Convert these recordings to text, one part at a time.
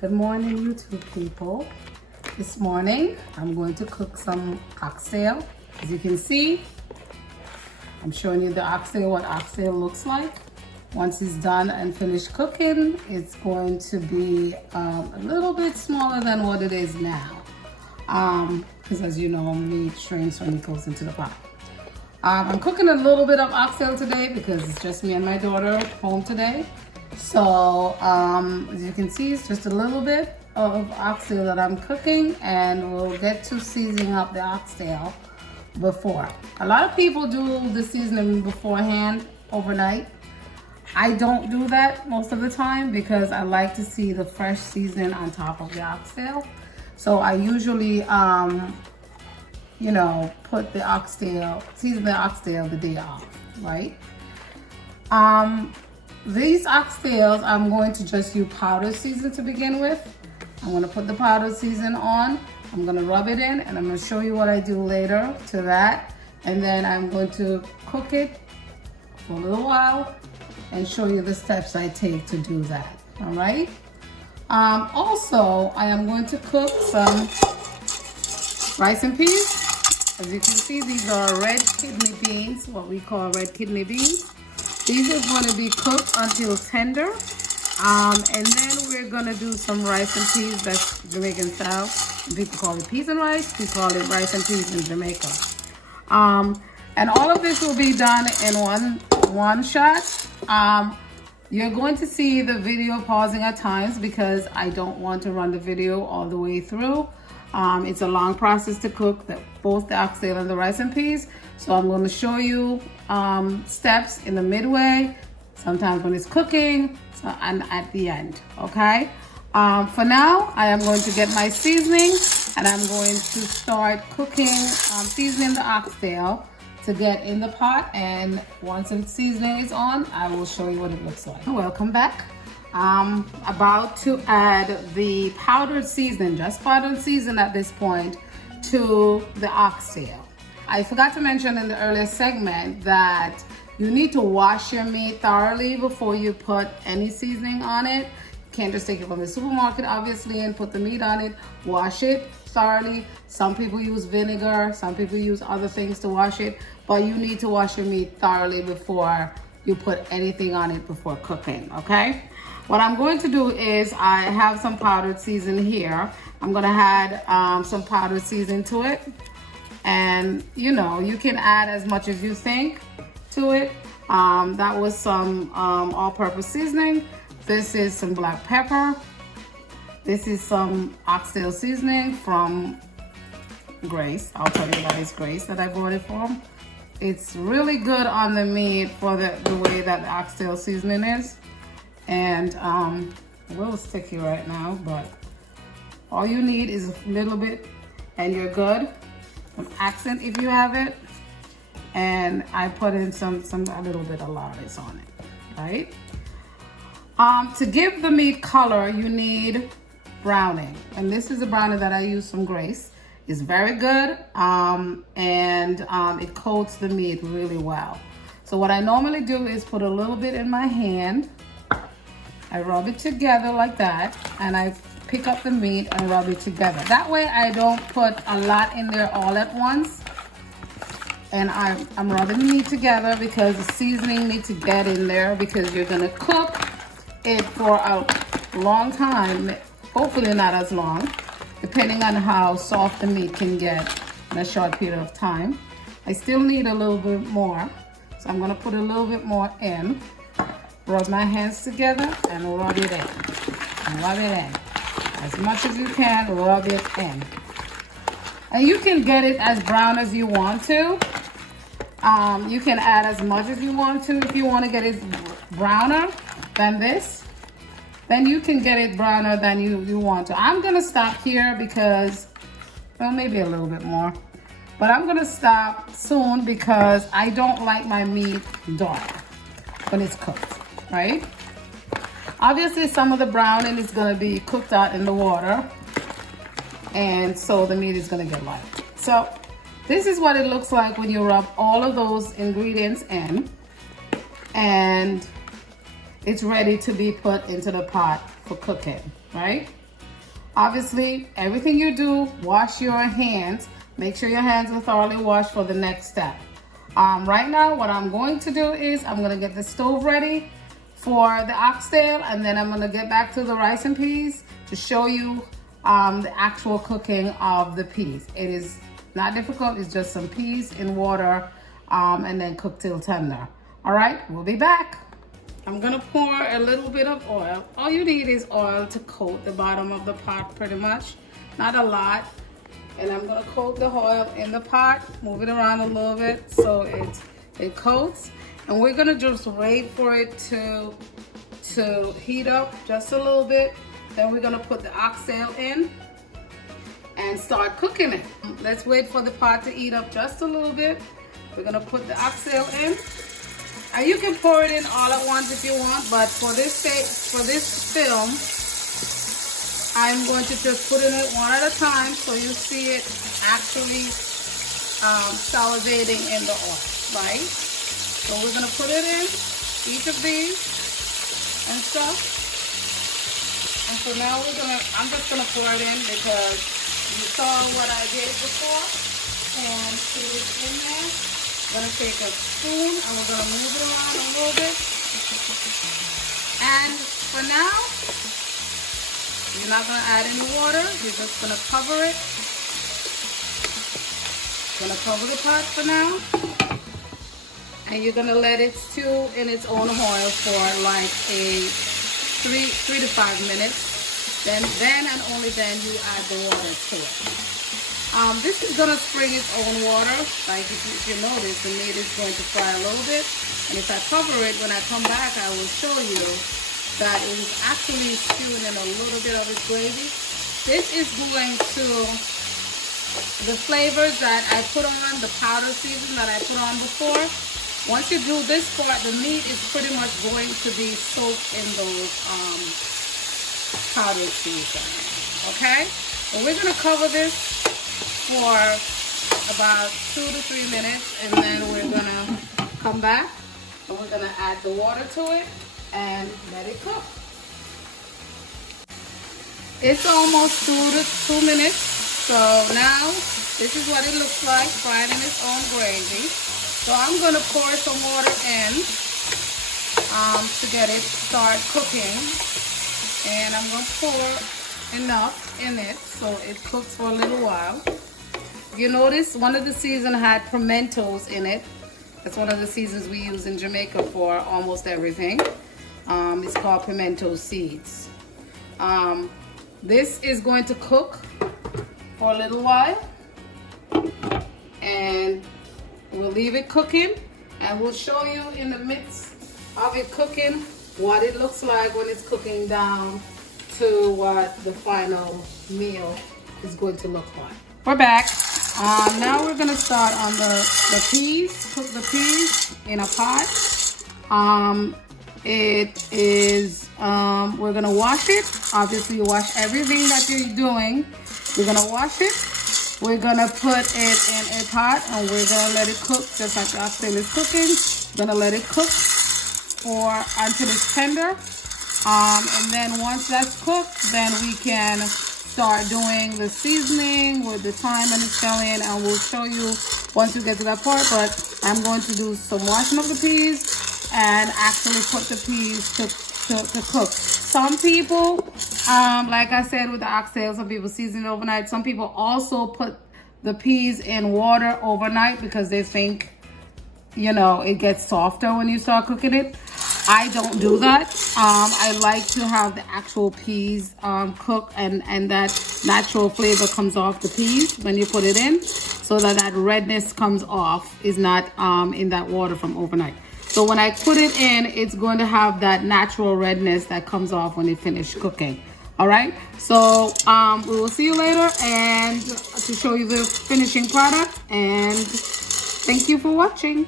Good morning, YouTube people. This morning, I'm going to cook some oxtail. As you can see, I'm showing you the oxtail, what oxtail looks like. Once it's done and finished cooking, it's going to be a little bit smaller than what it is now. Because as you know, meat shrinks when it goes into the pot. I'm cooking a little bit of oxtail today because it's just me and my daughter home today. So as you can see, it's just a little bit of oxtail that I'm cooking, and we'll get to seasoning up the oxtail before. A lot of people do the seasoning beforehand, overnight. I don't do that most of the time because I like to see the fresh seasoning on top of the oxtail. So I usually, put the oxtail, season the oxtail the day off, right? These oxtails, I'm going to just use powder season to begin with. I'm going to put the powder season on. I'm going to rub it in, and I'm going to show you what I do later to that. And then I'm going to cook it for a little while and show you the steps I take to do that. All right. Also, I am going to cook some rice and peas. As you can see, these are red kidney beans, what we call red kidney beans. These are going to be cooked until tender. And then we're going to do some rice and peas. That's Jamaican style. People call it peas and rice. We call it rice and peas in Jamaica. And all of this will be done in one shot. You're going to see the video pausing at times because I don't want to run the video all the way through. It's a long process to cook both the oxtail and the rice and peas. So I'm going to show you steps in the midway, sometimes when it's cooking, and at the end, okay? For now, I am going to get my seasoning, and I'm going to start cooking, seasoning the oxtail to get in the pot. And once the seasoning is on, I will show you what it looks like. Welcome back. I'm about to add the powdered seasoning, just powdered season at this point, to the oxtail. I forgot to mention in the earlier segment that you need to wash your meat thoroughly before you put any seasoning on it. You can't just take it from the supermarket, obviously, and put the meat on it. Wash it thoroughly. Some people use vinegar, some people use other things to wash it, but you need to wash your meat thoroughly before you put anything on it before cooking, okay? What I'm going to do is I have some powdered season here. I'm gonna add some powdered season to it. And you can add as much as you think to it. That was some all-purpose seasoning. This is some black pepper. This is some oxtail seasoning from Grace. I'll tell you about this Grace that I bought it from. It's really good on the meat for the way that the oxtail seasoning is. And a little sticky right now, but all you need is a little bit and you're good. Some accent if you have it. And I put in a little bit of lard on it, right? To give the meat color, you need browning. And this is a browning that I use from Grace. It's very good, and it coats the meat really well. So what I normally do is put a little bit in my hand. I rub it together like that, and I pick up the meat and rub it together. That way I don't put a lot in there all at once. And I'm rubbing the meat together because the seasoning needs to get in there, because you're gonna cook it for a long time, hopefully not as long, depending on how soft the meat can get in a short period of time. I still need a little bit more, so I'm gonna put a little bit more in. Rub my hands together and rub it in. And rub it in. As much as you can, rub it in. And you can get it as brown as you want to. You can add as much as you want to. If you want to get it browner than this, then you can get it browner than you want to. I'm going to stop here because, well, maybe a little bit more. But I'm going to stop soon because I don't like my meat dark when it's cooked, right? Obviously, some of the browning is going to be cooked out in the water, and so the meat is going to get light. So this is what it looks like when you rub all of those ingredients in, and it's ready to be put into the pot for cooking, right? Obviously, everything you do, wash your hands. Make sure your hands are thoroughly washed for the next step. Right now, what I'm going to do is I'm gonna get the stove ready for the oxtail, and then I'm gonna get back to the rice and peas to show you the actual cooking of the peas. It is not difficult, it's just some peas in water and then cook till tender. All right, we'll be back. I'm gonna pour a little bit of oil. All you need is oil to coat the bottom of the pot pretty much, not a lot. And I'm gonna coat the oil in the pot, move it around a little bit so it coats. And we're gonna just wait for it to heat up just a little bit. Then we're gonna put the oxtail in and start cooking it. Let's wait for the pot to heat up just a little bit. We're gonna put the oxtail in. And you can pour it in all at once if you want, but for this film, I'm going to just put it in one at a time so you see it actually salivating in the oil, right? So we're gonna put it in each of these and stuff. And so now I'm just gonna pour it in because you saw what I did before, and put it in there. I'm gonna take a spoon and we're gonna move it around a little bit. And for now, you're not gonna add any water. You're just gonna cover it. Gonna cover the pot for now. And you're gonna let it stew in its own oil for like a 3 to 5 minutes. Then and only then you add the water to it. This is gonna spring its own water. Like if you notice, the meat is going to fry a little bit. And if I cover it, when I come back, I will show you that it is actually stewing in a little bit of its gravy. This is going to, the flavors that I put on, the powder season that I put on before. Once you do this part, the meat is pretty much going to be soaked in those powder season. Okay? So we're gonna cover this for about 2 to 3 minutes, and then we're gonna come back and we're gonna add the water to it and let it cook. It's almost 2 minutes. So now this is what it looks like, frying in its own gravy. So I'm gonna pour some water in to get it start cooking, and I'm gonna pour enough in it so it cooks for a little while. You notice one of the seasons had pimentos in it. That's one of the seasons we use in Jamaica for almost everything. It's called pimento seeds. This is going to cook for a little while, and we'll leave it cooking, and we'll show you in the midst of it cooking what it looks like when it's cooking down to what the final meal is going to look like. We're back. Now we're gonna start on the peas. Cook the peas in a pot. We're gonna wash it. Obviously, you wash everything that you're doing. We're gonna wash it. We're gonna put it in a pot, and we're gonna let it cook just like the oxtail is cooking. We're gonna let it cook until it's tender. And then once that's cooked, then we can start doing the seasoning with the thyme and the scallion, and we'll show you once we get to that part. But I'm going to do some washing of the peas and actually put the peas to cook. Some people, like I said with the oxtail, some people season it overnight. Some people also put the peas in water overnight because they think, you know, it gets softer when you start cooking it. I don't do that. I like to have the actual peas cook, and that natural flavor comes off the peas when you put it in, so that redness comes off, is not in that water from overnight. So when I put it in, it's going to have that natural redness that comes off when it finishes cooking. All right, so we will see you later and to show you the finishing product, and thank you for watching.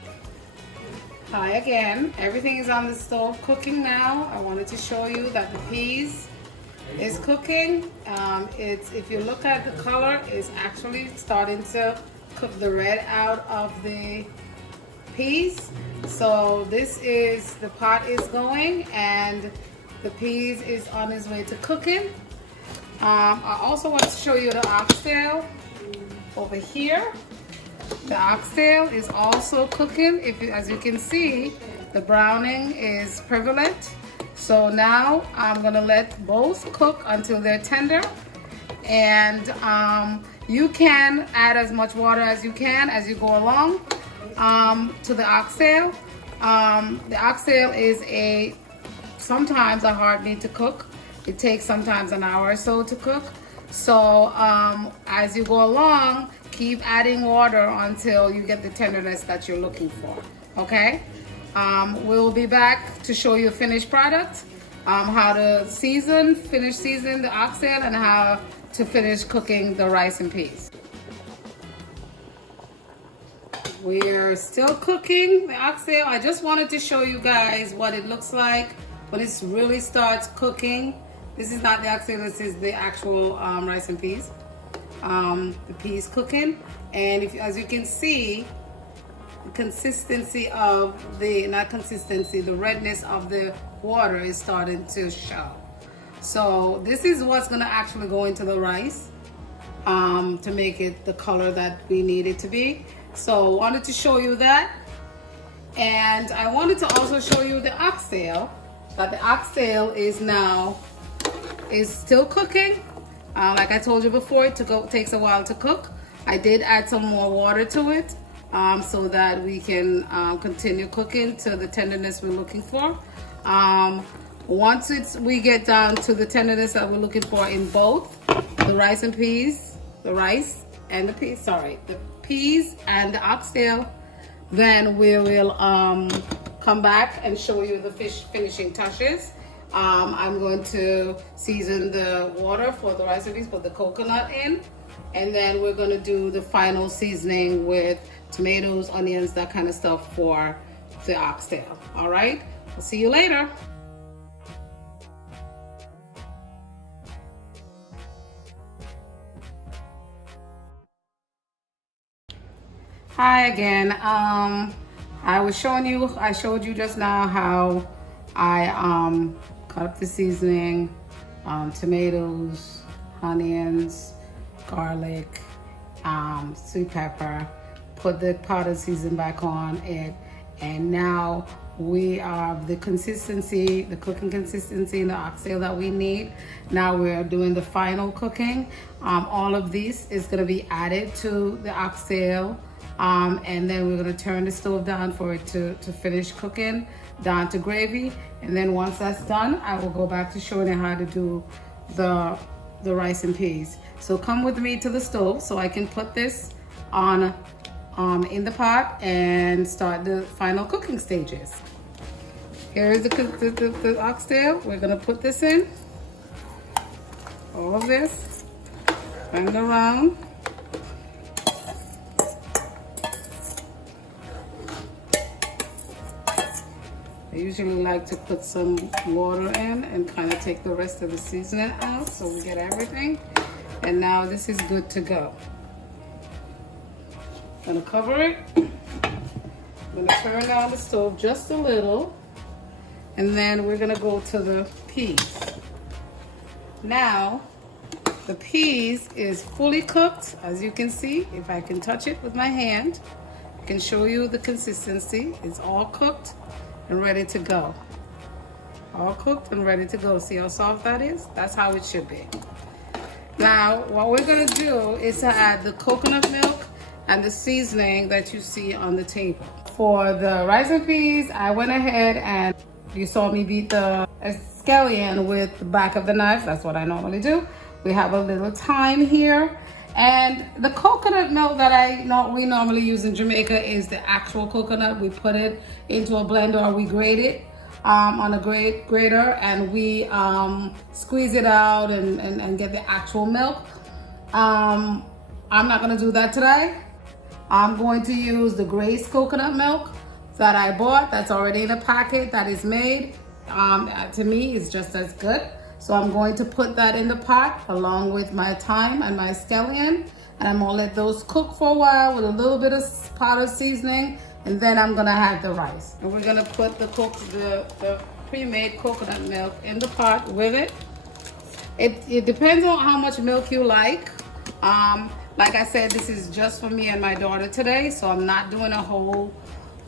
Hi again. Everything is on the stove cooking now. I wanted to show you that the peas is cooking. If you look at the color, it's actually starting to cook the red out of the peas. So this is, the pot is going and the peas is on its way to cooking. I also want to show you the oxtail over here. The oxtail is also cooking. As you can see, the browning is prevalent. So now I'm gonna let both cook until they're tender. And you can add as much water as you can as you go along to the oxtail. The oxtail is sometimes a hard meat to cook. It takes sometimes an hour or so to cook. So as you go along, keep adding water until you get the tenderness that you're looking for, okay? We'll be back to show you a finished product, how to finish season the oxtail, and how to finish cooking the rice and peas. We're still cooking the oxtail. I just wanted to show you guys what it looks like when it really starts cooking. This is not the oxtail, this is the actual rice and peas. The peas cooking, and as you can see, the consistency of the redness of the water is starting to show. So this is what's going to actually go into the rice to make it the color that we need it to be. So I wanted to show you that, and I wanted to also show you the oxtail. That the oxtail is still cooking. Like I told you before, it takes a while to cook. I did add some more water to it so that we can continue cooking to the tenderness we're looking for. Once we get down to the tenderness that we're looking for in both the rice and peas, the peas and the oxtail, then we will come back and show you the finishing touches. I'm going to season the water for the rice and peas, put the coconut in, and then we're going to do the final seasoning with tomatoes, onions, that kind of stuff for the oxtail. All right, we'll see you later. Hi again. I showed you just now how I cut up the seasoning, tomatoes, onions, garlic, sweet pepper, put the powdered season back on it, and now we have the cooking consistency in the oxtail that we need. Now we're doing the final cooking. All of this is going to be added to the oxtail, and then we're going to turn the stove down for it to finish cooking down to gravy. And then once that's done, I will go back to showing you how to do the rice and peas. So come with me to the stove so I can put this on in the pot and start the final cooking stages. Here is the oxtail. We're gonna put this in, all of this, turn it around. I usually like to put some water in and kind of take the rest of the seasoning out so we get everything. And now this is good to go. I'm gonna cover it. I'm gonna turn down the stove just a little, and then we're gonna go to the peas. Now, the peas is fully cooked, as you can see. If I can touch it with my hand, I can show you the consistency. It's all cooked and ready to go. All cooked and ready to go. See how soft that is? That's how it should be. Now, what we're gonna do is to add the coconut milk and the seasoning that you see on the table. For the rice and peas, I went ahead and you saw me beat the scallion with the back of the knife. That's what I normally do. We have a little thyme here. And the coconut milk that we normally use in Jamaica is the actual coconut. We put it into a blender, or we grate it on a grater, and we squeeze it out and get the actual milk. I'm not gonna do that today. I'm going to use the Grace coconut milk that I bought, that's already in a packet, that is made. To me, it's just as good. So I'm going to put that in the pot along with my thyme and my scallion, and I'm gonna let those cook for a while with a little bit of powdered seasoning, and then I'm gonna add the rice. And we're gonna put the pre-made coconut milk in the pot with it. It depends on how much milk you like. Like I said, this is just for me and my daughter today, so I'm not doing a whole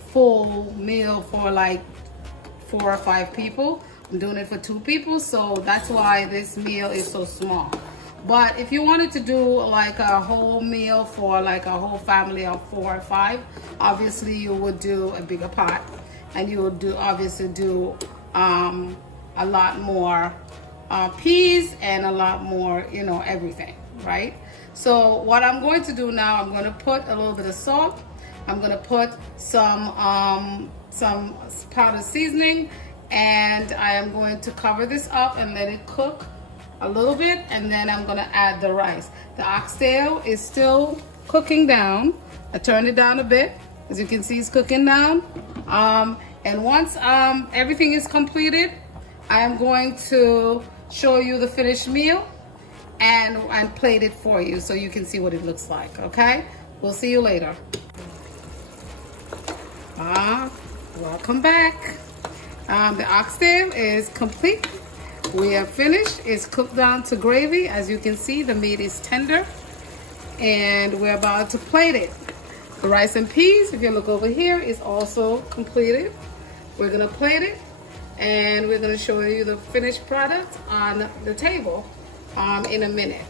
full meal for like 4 or 5 people. I'm doing it for 2 people, so that's why this meal is so small. But if you wanted to do like a whole meal for like a whole family of 4 or 5, obviously you would do a bigger pot, and you would obviously do a lot more peas and a lot more, you know, everything, right? So what I'm going to do now, I'm going to put a little bit of salt. I'm going to put some powdered seasoning, and I am going to cover this up and let it cook a little bit, and then I'm going to add the rice. The oxtail is still cooking down. I turned it down a bit. As you can see, it's cooking down. And once everything is completed, I am going to show you the finished meal and plate it for you so you can see what it looks like, okay? We'll see you later. Welcome back. The oxtail is complete. We have finished. It's cooked down to gravy. As you can see, the meat is tender, and we're about to plate it. The rice and peas, if you look over here, is also completed. We're gonna plate it, and we're gonna show you the finished product on the table in a minute.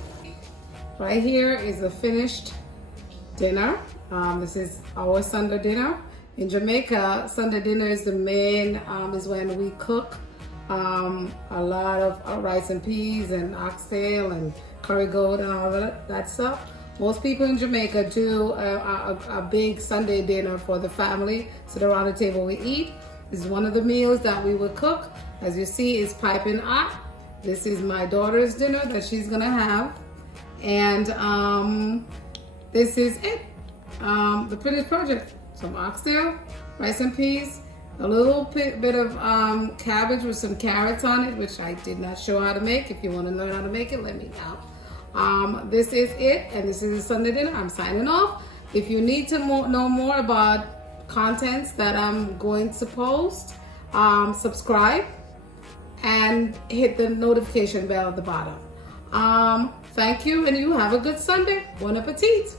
Right here is the finished dinner. This is our Sunday dinner. In Jamaica, Sunday dinner is the main, is when we cook a lot of rice and peas and oxtail and curry goat and all that stuff. Most people in Jamaica do a big Sunday dinner for the family. Sit around the table, we eat. This is one of the meals that we would cook. As you see, it's piping hot. This is my daughter's dinner that she's gonna have. And this is it, the finished project. Some oxtail, rice and peas, a little bit of cabbage with some carrots on it, which I did not show how to make. If you want to learn how to make it, let me know. This is it, and this is a Sunday dinner. I'm signing off. If you need to know more about contents that I'm going to post, subscribe and hit the notification bell at the bottom. Thank you, and you have a good Sunday. Bon appetit.